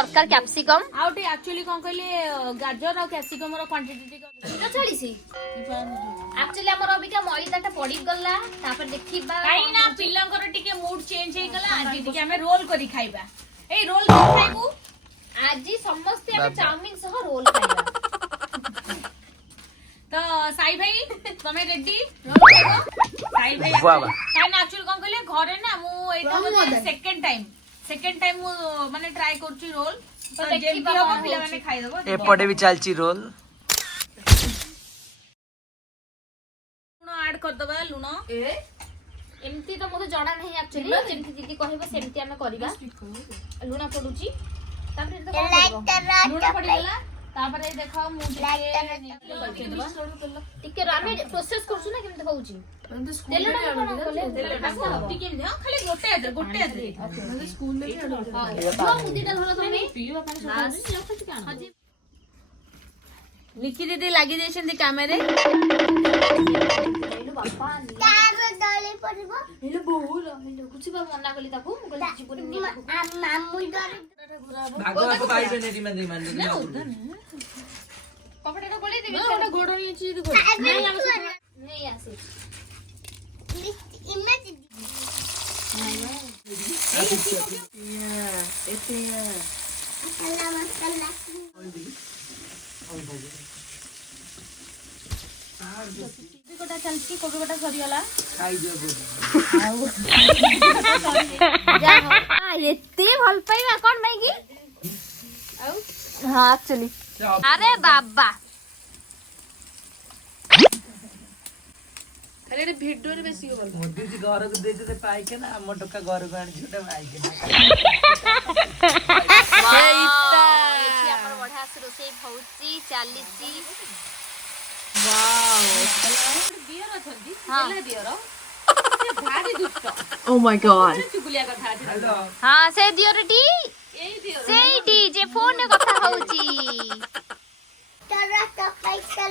दरकार capsicum आउटे actually कोन कहले गाजर और कैप्सिकम रो क्वांटिटी तो छाड़ीसी एक्चुअली हमर अबिका मैदाटा पड़ी गला तापर देखिबा काई ना पिल्लंकर टिके मूड चेंज हे गला आज टिके हमें रोल करी खाइबा ए रोल खाइबू आज समस्त हमें चाउमीन सह रोल खाइबा तो साई भाई तमे रेडी रोल खाइबो साई भाई काई ना एक्चुअली कोन कहले घरे ना मु एटा सेकंड टाइम मु माने ट्राई करछु रोल तो जेमती हो पिला माने खाइ देबो एपटे भी चलची रोल लूण ऐड कर दबा लूण एमती तो मते जणा नहीं एक्चुअली जेमती दीदी कहबो सेमती हमें करबा लूण पडुची तापर तो लूण पड़ी गला तापर देखो मु टिके रामे प्रोसेस करछु ना केमते होउची तेलडा टिके न खाली गोटे आदे स्कूल में मुदीटा धरो तमे पियो अपन निकी दीदी लागि देछंती कैमरे बापा डाले पड़बो हेलो बोल हेलो कुछ बार मना कली ताकू मु कली जीवन में मामू डरे भागवा को बाई बने दी मंदी मान दे कपड़ा गोले देबे ओटा गोडो नहीं चीज गोड नहीं आसे इमेज मसाला कोटा चलती कोबी कोटा सरी गला खाई दियो जा एते भल पाइबा कोन मैगी हां एक्चुअली अरे बाबा खाली वीडियो रे बेसी हो मोदी जी घर को दे दे पाई के ना हम टका घर को आनी छोटा भाई के एठी हमर बढ़िया से रोसई भौची चालीसी वाओ दियर अथंदी केला दियर भारी दुष्ट Oh my god. चुगलिया कथा हेलो हां से दियोरटी एई दियर सेठी जे फोन ने कथा होउची तोरा तो पैसा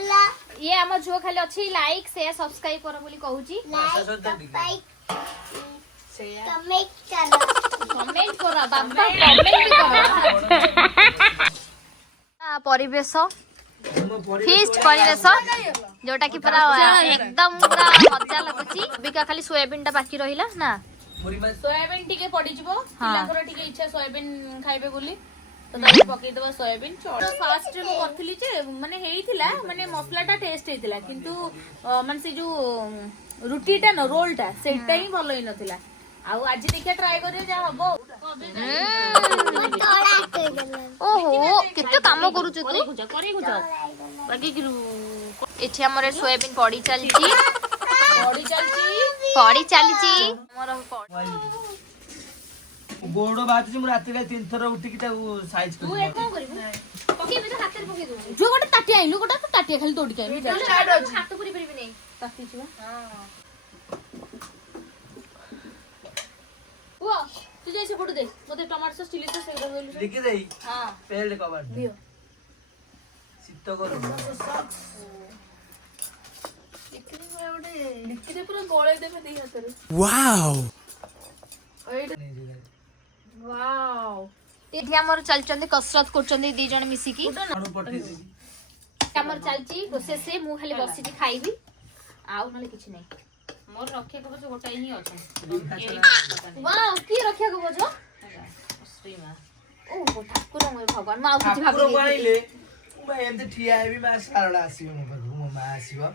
ये हमर जो खाली अछि लाइक शेयर सब्सक्राइब कर बोली कहूची लाइक शेयर कमेंट करो कमेंट करा बाबा कमेंट भी करा परिवेश फीस्ट परिवेश जोटा कि पूरा एकदम पूरा मजा लागुची बिका खाली सोयाबीन टा बाकी रहिला ना पूरी में सोयाबीन टिके पड़ी जबो हाँ। पिलाकर टिके इच्छा सोयाबीन खाइबे बोली तो ताई पकई देबो सोयाबीन चोड़ फास्ट रे करथली जे माने हेइथिला माने मसलाटा टेस्ट हेइथिला किंतु माने से जो रुटीटा न रोलटा सेटा ही भलो ही नथिला आउ आज देखिया ट्राई करे जा हबो तोड़ा के देला ओहो केते काम करू तू करे गुजा बाकी कि एठी हमर सोयाबीन पड़ी चलची बॉडी चलची पड़ी चलची हमर बोर्डो बात जी मु राती रे 3 थर उठी की साइज तू कर ए कोन करिबो पकी में हाथ रे पकी दू जो गोटे ताटी आइलु गोटे ताटी खाली तोडी के हाथ पूरी परिबे नहीं ताटी छुआ हां वो तू जैसे फोटो दे मते टमाटर सॉस चिली सॉस एगो बोलु लिखि देई हां पेल्ड कवर दियो सित करो लिखिते पूरा गोळे देबे देई हातरे Wow. वाओ एठी हमर चलचंदी कसरत करचंदी दी जण मिसी की अनु पठे दी हमर चलची प्रोसेस से मु खाली बसी की खाइबी आउ नले किछ नहीं मोर रखे को गोटा ही अछि वाओ की रखिया को बजो श्रीमा ओ ठाकुर मोर भगवान मा आउ किछ ठाकुर भाबी बाइले मैं एमते ठिया हेबी मा सारडा आसीबो म पाखु म मा आसीबो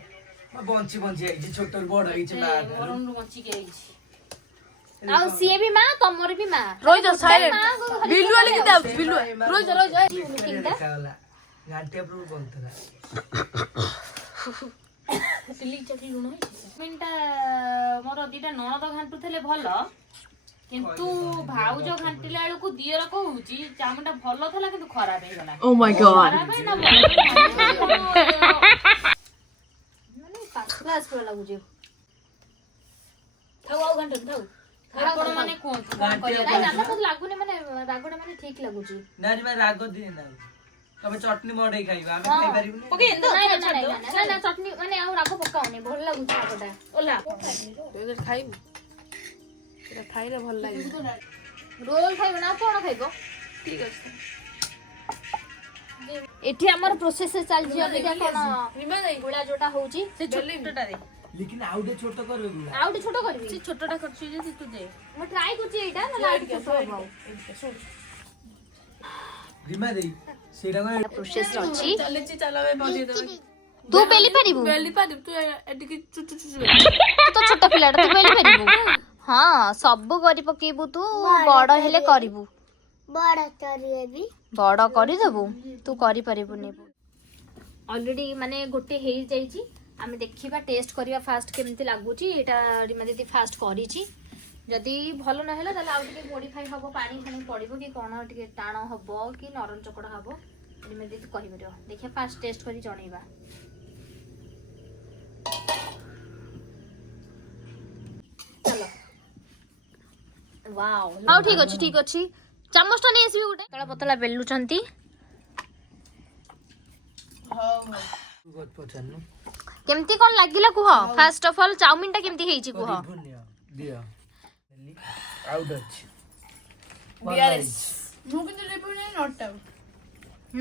म बंची आई छोट बड़ आई छ मा गरम मची के आइछि आउ सीए भी मां तमर भी मां रोई जा साइलेंट. बिल्लू वाली की दाव बिल्लू. रोज मीटिंग दा घाटे प्रू बोलतला चिली चटनी लुण मिनटा मोर दीटा ननद घांटू थले भलो किंतु भाउज घांटिला बेलू को दियर कहूची चामुंडा भलो थला किंतु खराब हे गला Oh my god. खराब है ना माने पास क्लास पर लागु जे थाउ आउ घंटा थाउ आपण माने कोन घाटे नाही ना तो लागुने माने रागोडा माने ठीक लागु जे नानी मैं राग दिए ना तबे चटनी मडै खाइबा हम खाइ परिबु पके एंदो नाही ना चटनी माने आउ रागो पकाउने भल लागु छ रागोडा ओला एगर खाइबु. एटा खाइले भल लागि. रोल खाइबो ना कोन खाइबो ठीक अछि. एठी हमर प्रोसेस चलछि अबिका कोन गुळा जोटा होउची से छोटटा रे लेकिन आउटे छोट कर आउटे छोटो करबी से छोटटा करछि जे तू दे म ट्राई करछि एटा ना लाइट छोटो हो रिमा देई सेटा को प्रोसेस अछि चलेछि चलावे बजे देबे तू बेली परिबू बेली पारि तू एटिकी चुचु चुचु तो छोट पिलाटा तू बेली परिबू हां सब करि पकेबू तू बड़ हेले करिबू बड़ चरिए भी बड़ करि देबू तू करि परिबुनी ऑलरेडी माने गोटे हेई जाईची आमे देखिबा टेस्ट करिबा फास्ट केमति लागुची एटा रिमा दीदी फास्ट करिची जदि भलो न हैला ताले आउ टिके मॉडिफाई हबो पानी खानी पड़िबो कि कोन टिके टाणो हबो कि नरम चकड़ा हबो रिमा दीदी कहि बरियो देखिया फास्ट टेस्ट करि जणैबा चलो वाओ हाउ ठीक अछि चामचटा नै आसीबी गोटे तळा पतला बेलुचंती गोट पछनु केमती कोन लागिला कुह फर्स्ट ऑफ ऑल चाउमीन टा केमती हेइची कुह दिया आउट अछि बीआरएस मु किन लेबो नै नॉट आउट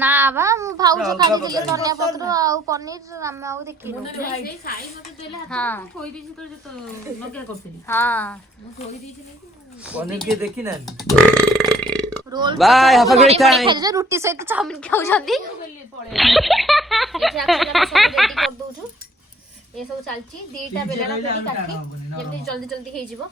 ना बा मु भाउज खाली दिले धनिया पत्र आउ पनीर हम आउ देखिलो से साई मते देले हां हाथ खोई दिछि तो जे तो नग्या करथिली हां मु खोई दिछि नै पनीर के देखि ना roll bye have a great time रोटी सहित चाउमीन खाउ जदी बेली पड़े एठी एक्चुअली हम सब रेडी कर दोछु ए सब चालची दीटा बेलना फेरी काटी जेमती जल्दी जल्दी हेइ जिवो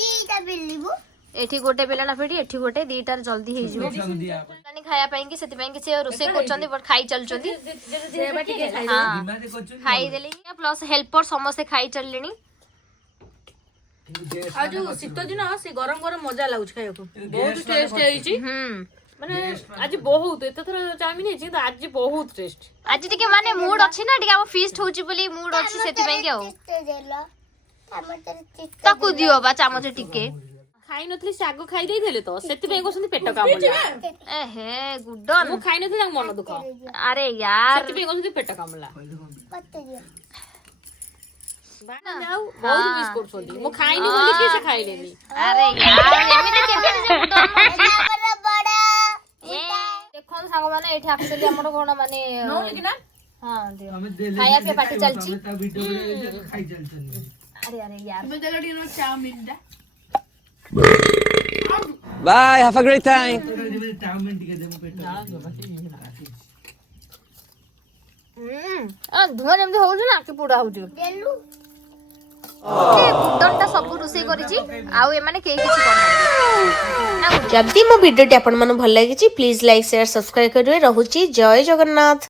दीटा बिल्लीबू एठी गोटे बेलना फेरी एठी गोटे दीटा जल्दी हेइ जिवो नानी खाया पाई कि सेति पाई कि से रोसे करचंदी बट खाई चलचंदी जेबा ठीक है हां खाई देली प्लस हेल्पर समस्त खाई चललेनी आ जो शीत दिन से गरम गरम मजा लागुछ खायो को बहुत टेस्ट हेइची माने आज बहुत एते थर चाउमीन हेइची तो आज बहुत टेस्ट आज टिके माने मूड अछि ना टिके हम फीस्ट होची बोली मूड अछि सेति पाई के हो देला हमर तर चित्त ताकू दियो बा चामच टिके खाई नथली साग खाई देइथले तो सेति पे कोसंती पेट कामला ए हे गुडन मु खाई नथली तांग मन दुख अरे यार सेति पे कोसंती पेट कामला पत्ते दिया जाऊ बहुत मिस करछोली मु खाइनी बोली कि से खाई लेली अरे यार एमिति केमिति जे गुडन हमर बड़ा ए देखन सांग माने एठी एक्चुअली हमर कोन माने नो लेकिन ना हां दियो हमें दे खाया पे पार्टी चलची ता वीडियो रे खाई चलचन अरे अरे यार मैं देला दिनो चाउमीन दा bye have a great time chowmein टिके दे पेट आ धुआं जेमति होउछ ना कि पुडा होउछ देलु गुडनटा सब रोसे करिछि आउ ए माने केही किछि करना जदि मो वीडियो टी आपन मन भल लागिछि प्लीज लाइक शेयर सब्सक्राइब करिवे रहुछि जय जगन्नाथ।